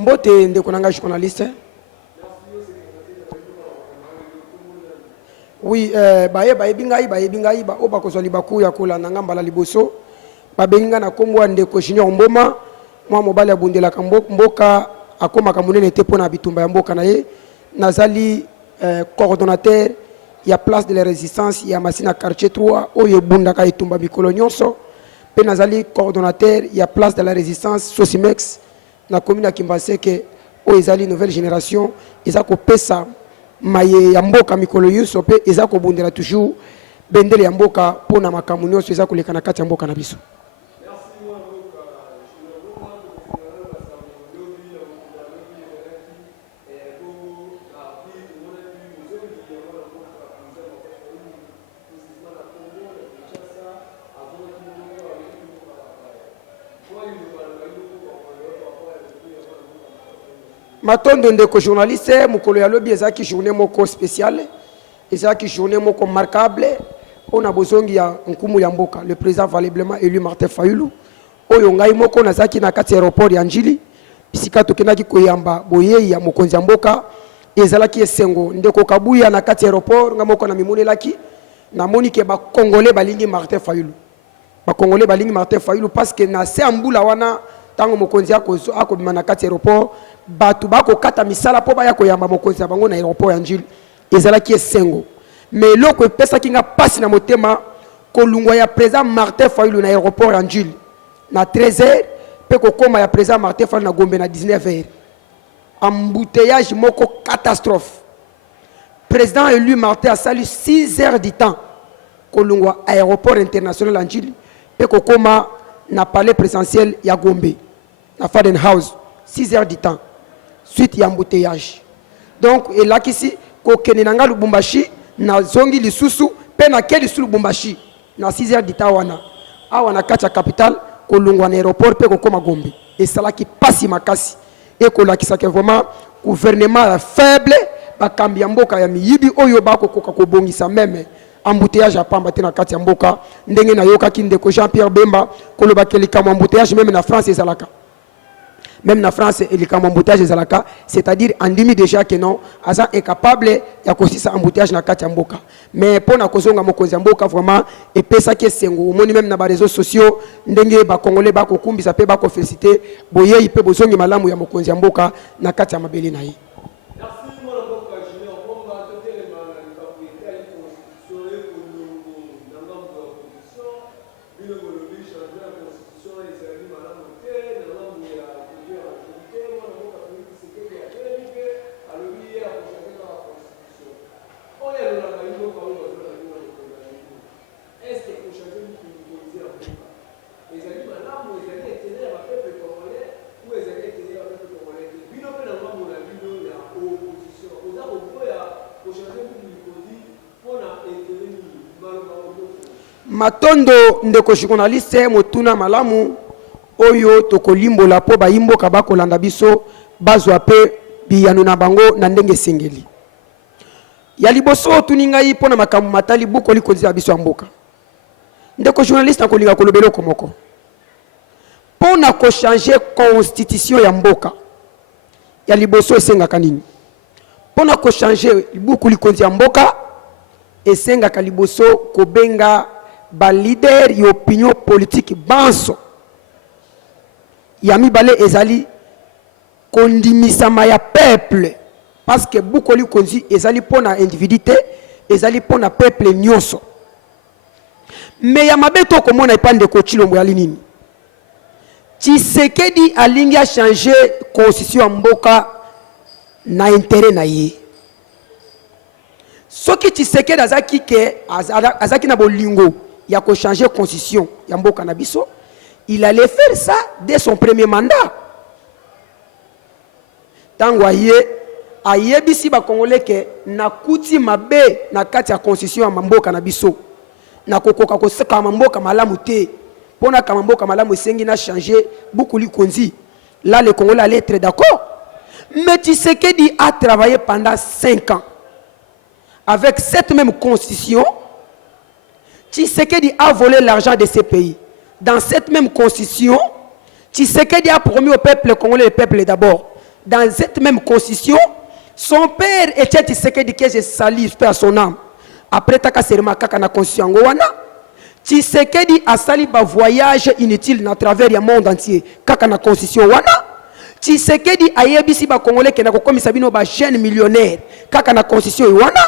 Mbote ndeko nanga journaliste. Oui, baye bingai ba oba kozwa libaku ya kola nanga mbala liboso. Ba benga na kombo ndeko Junior Mboma, mwa mobali abundela mboka akoma kamunene te pona bitumba ya mboka na ye. Nazali coordonnateur ya place de la résistance ya Masina quartier 3 oyo bundaka itumba mikolo nyonso. Pe nazali coordonnateur ya place de la résistance Sosimex na commune ya Kimbaseke oyo ezali nouvelle génération ezako pesa maye ya mboka mikolo nyonso pe ezako bundela toujours bendele ya mboka pona makambo nyonso ezako leka na kati ya mboka na biso. Matondo ndeko journaliste mukolo ya lobi ezaki journée moko spéciale ezaki journée moko marquable ona bozongi ya nkumu ya mboka le président valablement élu Martin Fayulu oyo ngai moko nazaki na kati aéroport ya Njili bisika tokendaki koyamba boyei ya mokonzi ya mboka ezalaki esengo ndeko kabuya na kati aéroport nga moko na mimonelaki na monike ba congolais balingi Martin Fayulu parce que na se ambula wana tango mokonzi ako bima na kati aéroport batu bako kata misala po baya koyamba mokonzi bango na aéroport ya Njili ezalaki esengo mais loko pesa kinga pasi na motema kolungwa ya président Martin Fayulu na aéroport ya Njili na 13h pe ko koma ya président Martin Fayulu na Gombe na 19h embouteillage moko catastrophe président élu Martin a sali 6 heures du temps kolungwa aéroport international ya Njili pe ko koma na palais présidentiel ya Gombe na Faden House 6 heures du temps suite ya embouteillage donc et là kisi ko kenenanga Lubumbashi na zongi lisusu pe na keli sulu Lubumbashi na 6 heures du temps wana kacha capital ko lungwa na aéroport pe ko koma Gombe et sala ki pasi makasi et ko lakisa ke vraiment gouvernement faible ba kambi ya mboka ya miyibi oyo ba ko koka ko bongisa meme embouteillage à pamba te na kati ya mboka ndenge na yoka ki ndeko Jean-Pierre Bemba ko loba kelika embouteillage même na France ezalaka. Même en France, il y a un embouteillage ezalaka, c'est-à-dire en demi déjà que non, Aza est capable de construire un embouteillage na kati ya mboka. Mais pour na kozonga mokonzi ya mboka vraiment et pesa ke sengo, moni même na ba réseaux sociaux, ndenge ba congolais ba ko kumbisa pe ba ko féliciter, boye ipe bozongi malamu ya mokonzi ya mboka na kati ya mabeli na ye. Matondo ndeko journaliste motuna malamu oyo tokolimbola po bayimbo kabako landa biso bazwa pe biyano na bango na ndenge sengeli ya liboso tuninga yi pona makamu matali buko likonzi ya biso mboka ndeko journaliste akolinga kolobelo komoko pona ko changer constitution ya mboka ya liboso esenga kanini pona ko changer buko likonzi ya mboka esenga kaliboso ko benga ba leader y opinion politique banso yami bale ezali kondimisama ya peuple parce que beaucoup li konzi ezali pona individuité ezali pona peuple nyonso mais ya mabeto komona ipande ko chilombo ya linini Tshisekedi alingi a changer constitution mboka na intérêt na ye soki Tshisekedi azaki na bolingo ya ko changer constitution ya mboka na biso il allait faire ça dès son premier mandat tango ayebisi ba congolais ke na kuti mabe na kati ya constitution ya mboka na biso na kokoka ko seka mboka malamu te pona ka mboka malamu esengi na changer beaucoup li konzi là les congolais allaient être d'accord mais Tshisekedi a travaillé pendant 5 ans avec cette même constitution. Tshisekedi a volé l'argent de ces pays. Dans cette même constitution, Tshisekedi a promis au peuple congolais, le peuple d'abord. dans cette même constitution, son père était Tshisekedi que je salue, paix à son âme. Après taka serma kaka na constitution wana, Tshisekedi a sali ba voyage inutile à travers le monde entier. Kaka na constitution wana, Tshisekedi a yebisi ba Congolais ke na kokomisa bino ba jeune millionnaire. Kaka na constitution wana,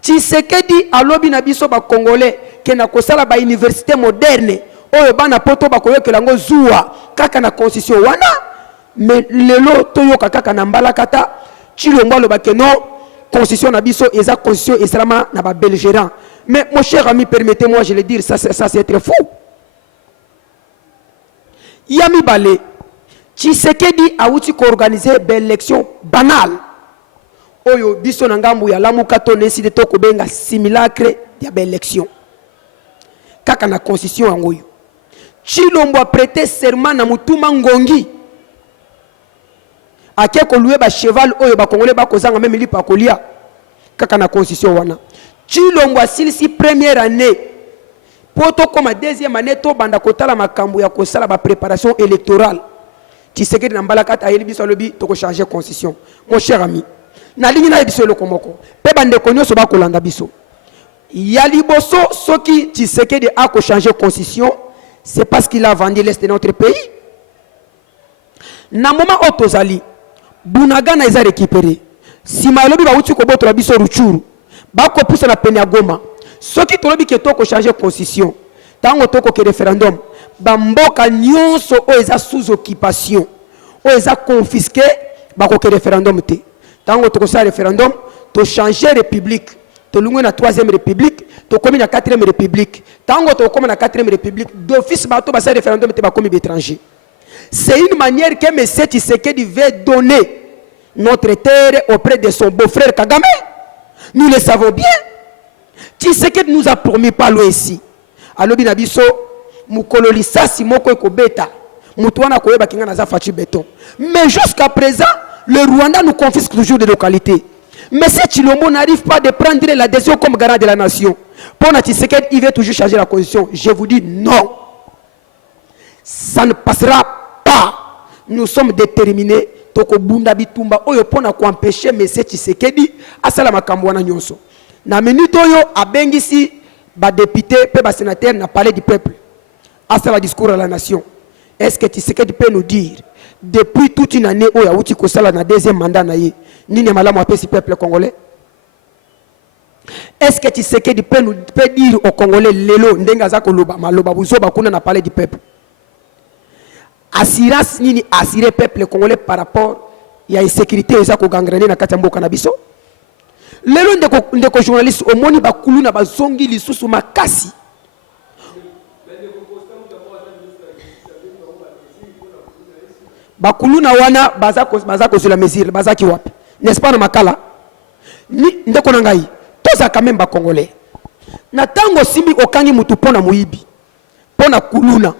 Tshisekedi a lobi na biso ba Congolais ke na kosala ba université moderne. Oyo bana poto ba koyekela ngo zuwa. Kaka na constitution wana, mais lelo toyoka kaka na mbalakata, Chilombo lo ba ke non. Constitution nabiso eza constitution islama na ba belgérant. Mais mon cher ami, permettez-moi je le dire, ça c'est très fou. Yami Balé, Tshisekedi a outi ko organiser belle élection banale. Oyo biso na ngambu ya lamuka to nesi de to ko benga simulacre ya belle élection. Kaka na constitution angoyo. Chilombo a prêté serment na mutuma ngongi. Ake ko loué ba cheval oyo ba congolais ba kozanga même lipa kolia. Kaka na constitution wana. Chilombo a silisi première année. Poto comme deuxième année to banda kotala makambo ya kosala ba préparation électorale. Tshisekedi na mbalakata ayeli biso lobi to ko changer constitution. Mon cher ami, na ligne na biso le komoko. Pe bande konyo so ba kolanda biso. Ya liboso soki Tshisekedi a ko changer constitution, c'est parce qu'il a vendu l'est de notre pays. Na moment otozali Bunagana eza récupéré. Si malobi ba uti ko boto la biso ruchuru. Ba ko pousse na pene ya Goma. Soki tolobi ke to ko changer constitution. Tango to ko ke référendum. Ba mboka nyonso o eza sous occupation. O eza confisqué ba ko ke référendum te. Tango to ko sa référendum to changer république. To lungwe na 3e république, to komi na 4e république. Tango to komi na 4e république, d'office ba to ba sa référendum te ba komi étranger. C'est une manière que M. Tshisekedi veut donner notre terre auprès de son beau-frère Kagame. Nous le savons bien. Tshisekedi nous a promis pas loin ici. Alors, binabiso, mukololi sasi moko ekobeta. Mutuana koyeba kinga na za fachi béton. Mais jusqu'à présent, le Rwanda nous confisque toujours des localités. Mais si Tshilombo n'arrive pas à prendre la décision comme garant de la nation, pour Tshisekedi, il veut toujours changer la constitution. Je vous dis non. Ça ne passera pas. Nous sommes déterminés. Toko bunda bitumba oyo pona ko empêcher M. Tshisekedi asala makambo wana nyonso. Na minute oyo abengisi ba député pe ba sénateur na palais du peuple. Asala discours à la nation. Est-ce que Tshisekedi peut nous dire depuis toute une année oyo auti ko sala na deuxième mandat na ye nini malamu apesi peuple congolais? Est-ce que Tshisekedi peut dire aux Congolais lelo ndenga za ko loba maloba buzo bakuna na palais du peuple? Assurance nini assurer peuple congolais par rapport à la sécurité eza ko gangrener na kati mboka na biso. Lelo ndeko journaliste omoni bakulu na bazongi lisusu makasi. Bakulu na wana baza ko sur la mesure baza ki wapi? N'est-ce pas na makala? Ni ndeko na ngai toza quand même ba congolais. Na tango simbi okangi mutu pona muibi. Pona kuluna.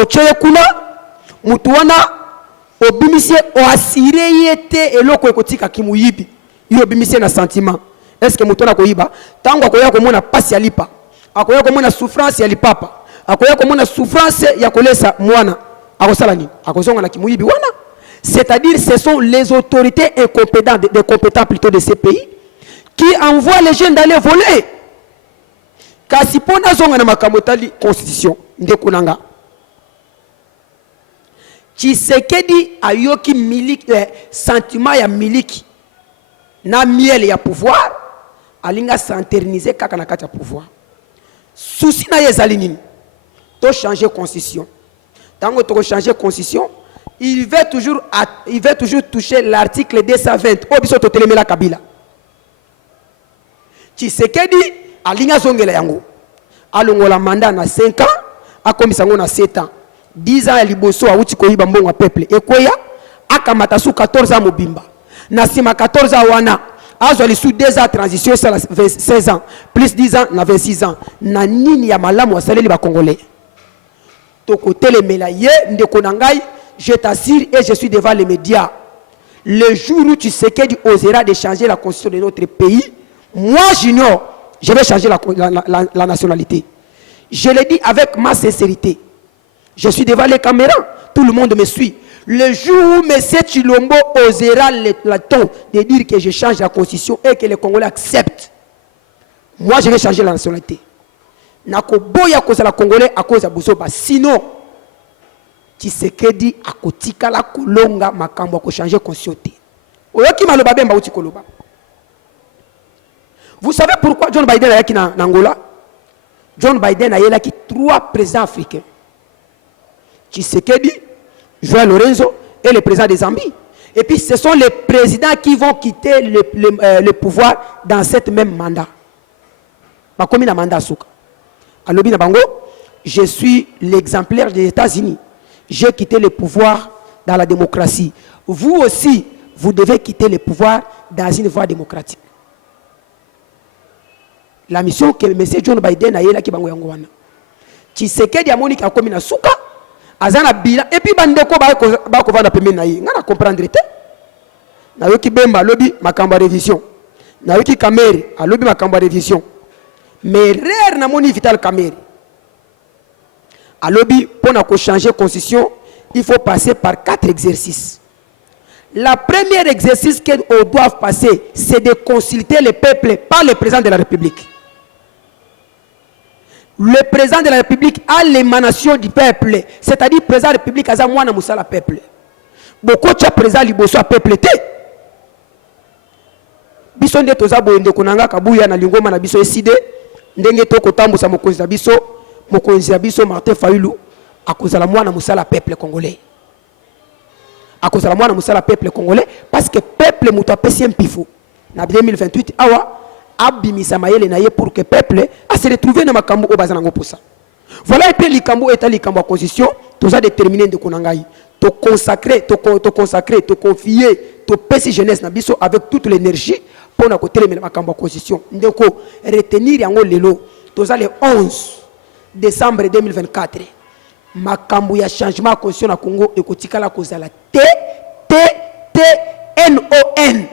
Ocheye kuna mutuana obimisie o asire yete eloko ekotika kimuyibi yo obimisie na sentiment. Est-ce que mutuana koyiba tango akoya komona pasi ya lipa akoya komona souffrance ya lipapa akoya komona souffrance ya kolesa mwana akosala nini akozonga na kimuyibi wana? C'est-à-dire ce sont les autorités incompétentes des compétents plutôt de ces pays qui envoient les jeunes d'aller voler. Kasi pona zonga na makambo tali constitution ndeko nanga Tshisekedi ayoki miliki sentiment ya miliki na miel ya pouvoir alinga s'interniser kaka na kati ya pouvoir. Souci na yezali nini? To changer constitution. Tango to changer constitution, il veut toujours toucher l'article 220. Obiso to telemela Kabila. Tshisekedi alinga zongela yango. Alongola mandat na 5 ans, akomisa ngo na 7 ans. 10 ans ya liboso awuti koyiba mbongo peuple ekoya akamata su 14 ans mobimba na sima 14 ans wana azali su 2 ans transition ça 16 ans plus 10 ans na 26 ans na nini ya malamu asaleli ba congolais toko telemela ye ndeko na ngai. Je t'assure et je suis devant les médias, le jour où tu sais qu'il osera de changer la constitution de notre pays, moi j'ignore, je vais changer la nationalité. Je le dis avec ma sincérité. Je suis devant les caméras, tout le monde me suit. Le jour où M. Chilombo osera le ton de dire que je change la constitution et que les Congolais acceptent, moi je vais changer la nationalité. Nakoboya cause la Congolais à cause de Bozoba. Sinon, Tshisekedi akotika la kolonga makambo ko changer constitution. Oyoki maloba bemba uti koloba. Vous savez pourquoi John Biden a qui en Angola? John Biden a qui 3 présidents africains. Tshisekedi, João Lorenzo et le président de Zambie. Et puis ce sont les présidents qui vont quitter le pouvoir dans cette même mandat. Comme un mandat souka. Alors Bango, je suis l'exemplaire des États-Unis. J'ai quitté le pouvoir dans la démocratie. Vous aussi, vous devez quitter le pouvoir dans une voie démocratique. La mission que M. John Biden a eu qui bango yango wana. Tshisekedi amoni ka komi na suka, azana bila et puis bandeko ba ko vanda pembe na ye. Ngana comprendre te. Na yoki bemba lobi makamba révision. Na yoki Kamere a lobi makamba révision. Mais rare na moni Vital Kamere. A lobi pour na ko changer constitution, il faut passer par 4 exercices. La première exercice qu'on doit passer, c'est de consulter le peuple par le président de la République. Le président de la République a l'émanation du peuple, c'est-à-dire le président de la République a mwana musala peuple. Beaucoup de président liboso a peuple te. Biso nde toza boende konanga kabuya na lingoma na biso eside ndenge to kotambusa mokonzi na biso Martin Fayulu akozala mwana musala peuple congolais. Akozala mwana musala peuple congolais parce que peuple muto apesi mpifo na 2028 awa abimisa mayele na ye pour que peuple a se retrouver na makambo o bazana ngo posa. Voilà et puis likambo eta likambo constitution toza déterminer de konangai to consacrer to confier to pesi jeunesse na biso avec toute l'énergie pour na côté le makambo constitution ndeko retenir yango lelo toza le 11 décembre 2024 makambo ya changement constitution na Congo ekotikala kozala TNON.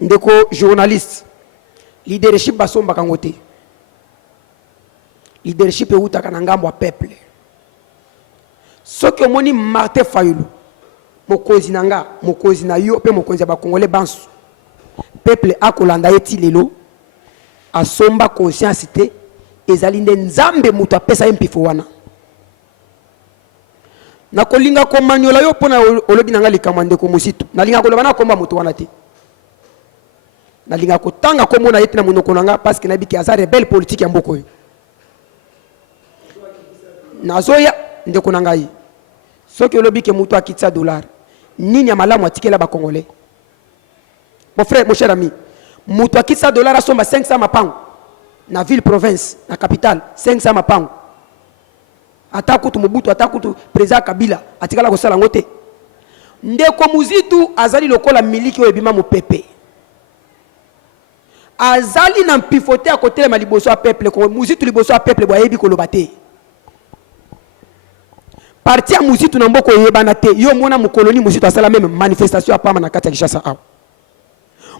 Ndeko journaliste leadership basomba kangote leadership euta kanangambo wa peuple soki omoni Martin Fayulu mokonzi nanga mokonzi na yo pe mokonzi ba congolais bansu peuple akolanda eti lelo asomba conscience te ezali nde nzambe mutu apesa mpifo wana na kolinga komanyola yo pona olobi nanga likamwa ndeko musitu nalinga koloba na komba mutu wana te nalinga kotanga komona yeti na monoko nanga parce que nabiki aza rebelle politique ya mboko yo nazoya ndeko nanga yi soki olobi ke mutu akitsa dollar nini ya malamu atikela ba congolais mon frère mon cher ami mutu akitsa dollar asomba 500 mapango na ville province na capitale 500 mapango atakutu Mobutu atakutu président Kabila atikala kosala ngote ndeko muzitu azali lokola miliki oyo ebima mopepe azali na mpifote à côté de liboso a peuple ko muzitu liboso a peuple boyebi koloba te parti ya muzitu na mboko yebana te yo mona mukoloni muzitu asala même manifestation a pama na kati ya Kinshasa awa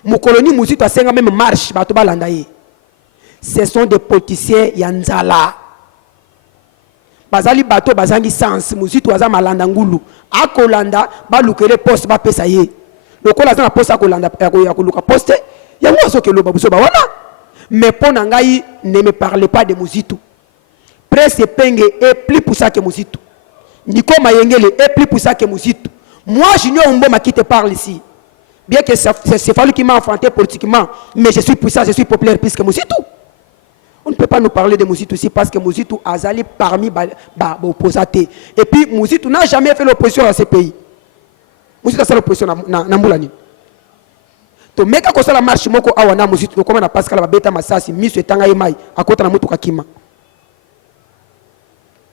mukoloni muzitu asenga même marche bato balanda ye ce sont des politiciens ya nzala bazali bato bazangi sens muzitu aza malanda ngulu akolanda balukele poste ba pesa ye lokola za na poste akolanda ya koluka poste ya mwaso ke loba buso ba wana mais pona ngai ne me parlez pas de muzitu presse penge est plus pour ça que muzitu Nico Mayengele est plus pour ça que muzitu moi Junior Mboma qui te parle ici bien que c'est fallu qui m'a affronté politiquement mais je suis puissant je suis populaire plus que muzitu. On ne peut pas nous parler de Mouzitou aussi parce que Mouzitou a allé parmi les opposants. Et puis Mouzitou n'a jamais fait l'opposition dans ce pays. Mouzitou a fait l'opposition dans Moulani. To meka ko sala marche moko awana Mouzitou comme na Pascal Babeta Masasi miso etanga yemai akota na mutu kakima.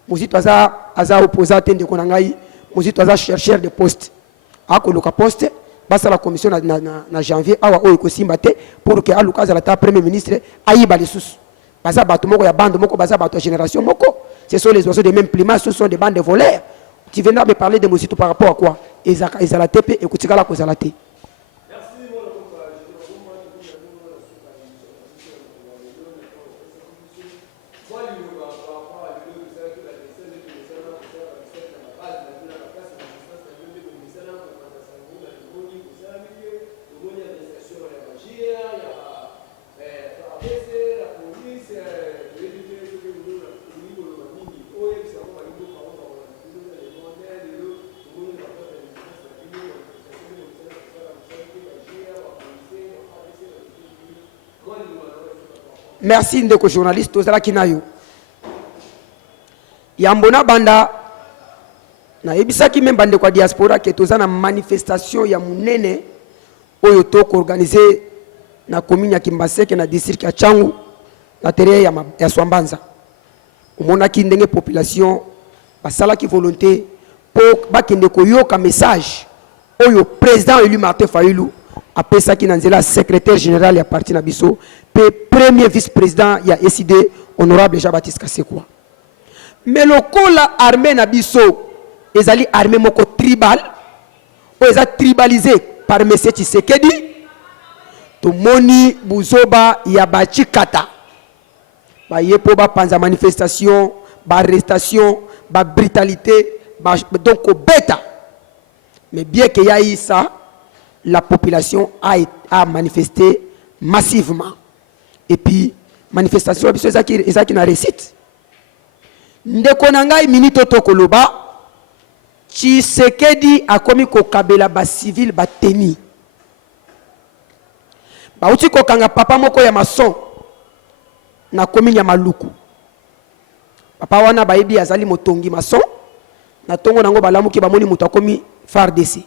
Mouzitou aza opposant de konangai mozi toza chercheur de poste akoluka poste basa la commission na janvier awa oyo kosimba te pour que aluka azala ta premier ministre ayiba lisusu baza bato moko ya bande moko baza bato ya génération moko. Ce sont les oiseaux de même climat, ce sont des bandes de voleurs. Tu viens me parler de Mosito par rapport à quoi? Ezala tepe et kutikala kozala te. Merci ndeko journaliste tozala kinayo. Yambona banda na ebisaki memba ndeko diaspora ke tozana manifestation ya munene oyo toko organiser na commune ya Kimbaseke na district ya Changu na terre ya Swambanza. Umona ki ndenge population basala ki volonté pour bakende koyoka message oyo président élu Martin Fayulu apesa ki nanzela secrétaire général ya parti na biso pe premier vice-président ya SID honorable Jean-Baptiste Kasekwa. Mais lokola armée na biso ezali armée moko tribal ou eza tribalisé par M. Tshisekedi to moni buzoba ya bachikata ba yepo ba panza manifestation ba arrestation ba brutalité donc bêta. Mais bien que y a eu ça, la population a manifesté massivement. Et puis, manifestation, c'est ça qui n'a réussite. Ndeko nangai minito tokoloba, Tshisekedi a commis ko kabela ba civil ba teni. Ba uti ko kanga papa moko ya mason na commune ya Maluku. Papa wana ba yebi azali motongi mason na tongo nango balamuki ba moni muta komi FARDC.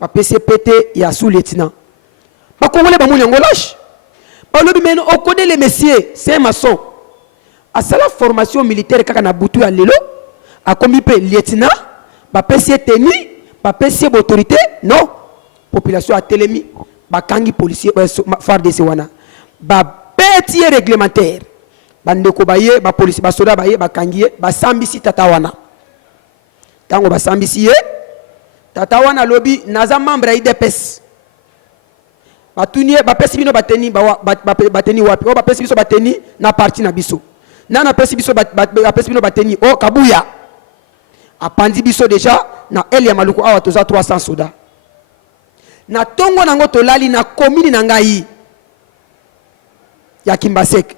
Ba PCPT ya sous-lieutenant. Ba congolais ba moni ngolash. Ba lobi meno on connaît les messieurs, c'est maçon. A la formation militaire kaka na butu ya lelo a komi pe lieutenant, ba PC tenu, ba PC autorité, non. Population a telemi, ba kangi policier FARDC wana. Ba petit réglementaire. Ba ndeko baye, ba policier, ba soda baye, ba kangi, ba sambisi tata wana. Tango ba sambisi ye tata wana lobby naza membre ya IDPS batuni bapesi bino bateni bateni wapi o bapesi biso bateni na parti na biso na pesi biso bapesi bino bateni o kabuya apandi biso déjà na ele ya Maluku awa toza 300 soda na tongo nango tolali na commune na ngai ya Kimbaseke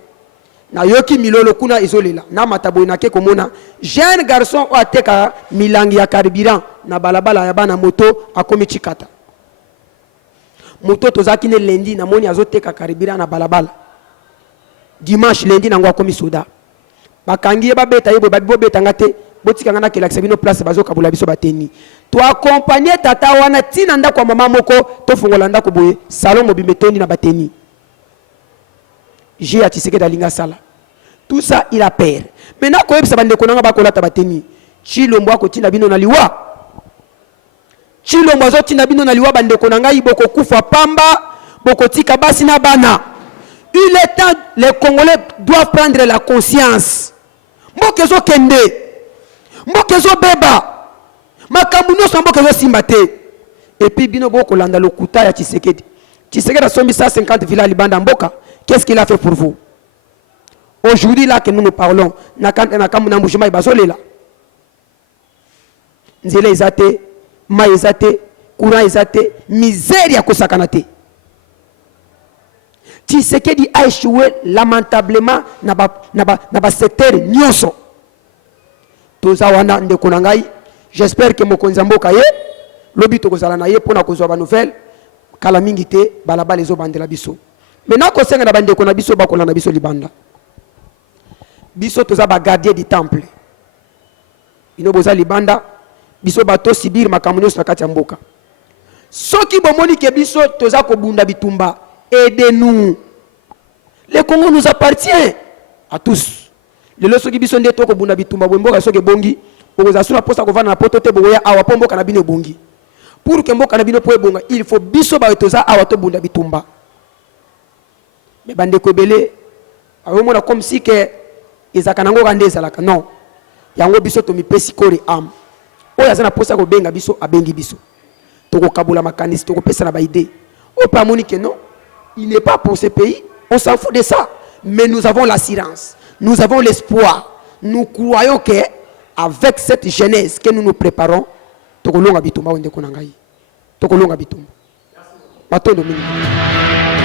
na yoki milolo kuna izolela na mataboy na ke komona jeune garçon o ateka milangi ya carburant na balabala ya bana moto akomi chikata moto tozaki ne lundi na moni azoteka carburant na balabala dimanche lundi nango akomi soda bakangi ba beta yebo babibo beta ngate botika ngana kelakisa bino place bazoka bula biso bateni to accompagner tata wana tina ndako kwa mama moko to fungola ndako boye salon mobimetondi na bateni j'ai atiseke dalinga sala. Tout ça il a peur. Maintenant ko yebisa bande konanga bakola tabateni. Chilombo akotinda bino na liwa. Chilombo azotinda bino na liwa bande konanga iboko kufa pamba, boko tika basi na bana. Il est temps les Congolais doivent prendre la conscience. Mbokezo kende. Mbokezo beba. Makambu no mbokezo simbate. Et puis bino boko landa lokuta ya Tshisekedi. Tshisekedi a sombi 150 villas libanda mboka. Qu'est-ce qu'il a fait pour vous? Aujourd'hui, là que nous parlons, Nakamuna Mouchima Bazolela. Nzele Izate, Ma Izate, Courant Izate, misère à Kosakanate. Tshisekedi a échoué lamentablement dans le secteur Nyonso. Tozawana Ndekonangai, j'espère que Mokonzambo Kaye, l'obito Kozalanaye pour la Kozoba nouvelle, Kalamingite, Balaba les Obandela Bisso. Maintenant, quand on a bande qu'on a biso bakola na biso libanda. Biso toza ba gardien du temple. Ino boza libanda, biso bato sibir makamunyo na kati ya mboka. Soki bomoni ke biso toza ko bunda bitumba, aidez-nous. Le Congo nous appartient à tous. Le soki biso ndeto ko bunda bitumba mboka soki bongi, okozasuna posa kovana na poto te boya awa po mboka na bino ebongi. Pour que mboka na bino po ebonga, il faut biso ba etoza awa to bunda bitumba. Mais bandeko ebele awomona comme si que ezaka nango kande ezalaka. Non. Yango biso to mipesi kore am. Oyo azana posa ko benga biso abengi biso. Toko kabula makanisi toko pesa na ba idée. O pa moni que non, il n'est pas pour ce pays, on s'en fout de ça. Mais nous avons l'assurance, nous avons l'espoir. Nous croyons que avec cette jeunesse que nous nous préparons, toko longa bitumba wende konangai. Toko longa bitumba. Matondo mingi.